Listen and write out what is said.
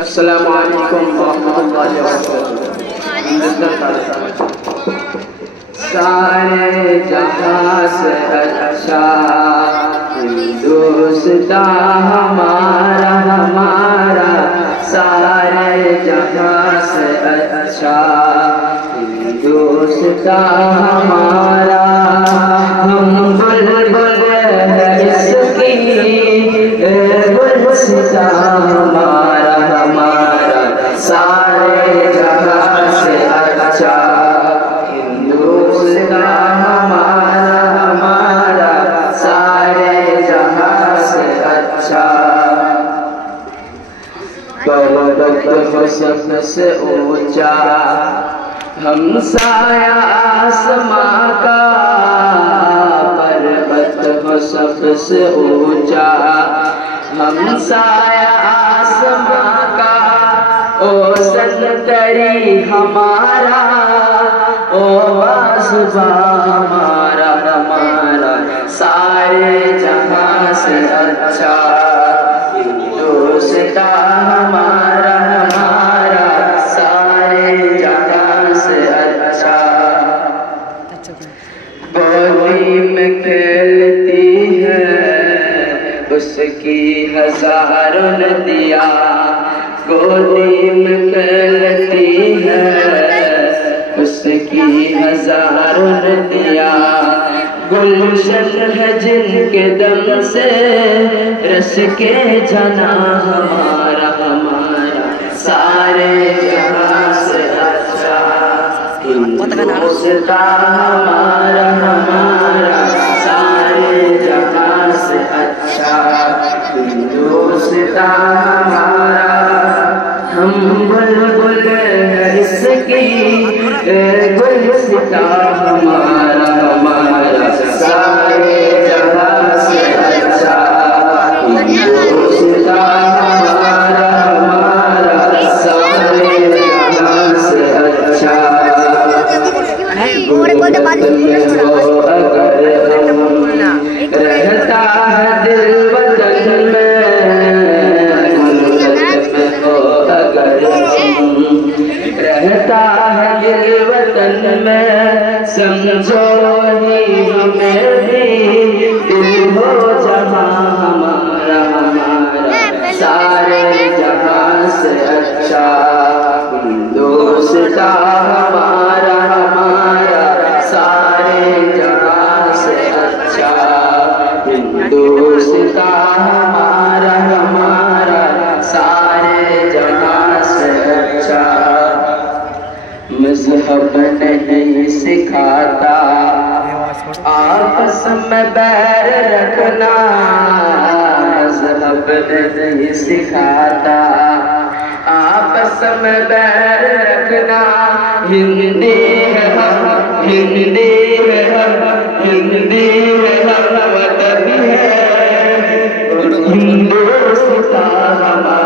अस्सलामु अलैकुम वरहमतुल्लाहि वबरकातुहू। सारे जहां से अच्छा हिंदुस्तान हमारा हमारा, सारे जहां से अच्छा हिंदुस्तान हमारा। हम बुलबुल हैं इसकी गुलसितां हमारा हमारा, सारे जहां से अच्छा हिंदुस्तान हमारा हमारा, सारे जहां से अच्छा। पर्वत हो सबसे ऊंचा हमसाया आसमां का, पर्वत हो सबसे ऊंचा हमसाया आसमां का। ओ संतरी हमारा, ओ बासुबा हमारा हमारा, सारे जहां से अच्छा हिंदुस्तान हमारा हमारा, सारे जहां से अच्छा। गोदी में खेलती है उसकी हजारों नदियाँ, गोदी में खेलती है उसकी हजारों नदियाँ। गुलशन है जिनके दम से रस के जना हमारा हमारा, सारे जहां से अच्छा हिंदुस्तान हमारा हमारा, सारे जहां से अच्छा हिंदुस्तान हमारा। हम बुलबुल हैं इसकी गुलसितां हमारा हमारा, सारे जहां से अच्छा हिंदुस्तान हमारा हमारा, सारे जहां से अच्छा। रहता है दिल वतन में, रहता है दिल वतन में, समझो ही हमें भी दिल हो जहां हमारा हमारा, सारे जहां से अच्छा हिंदुस्तान हमारा हमारा, सारे जहां से अच्छा हिंदुस्तान हमारा हमारा, सारे जहां से अच्छा। मज़हब नहीं सिखाता आपस में बैर रखना, मज़हब नहीं सिखाता आपस में बैर रखना। हिंदी है हम, हिंदी है हम, हिंदी है हम, वतन है हिंदुस्तान हमारा।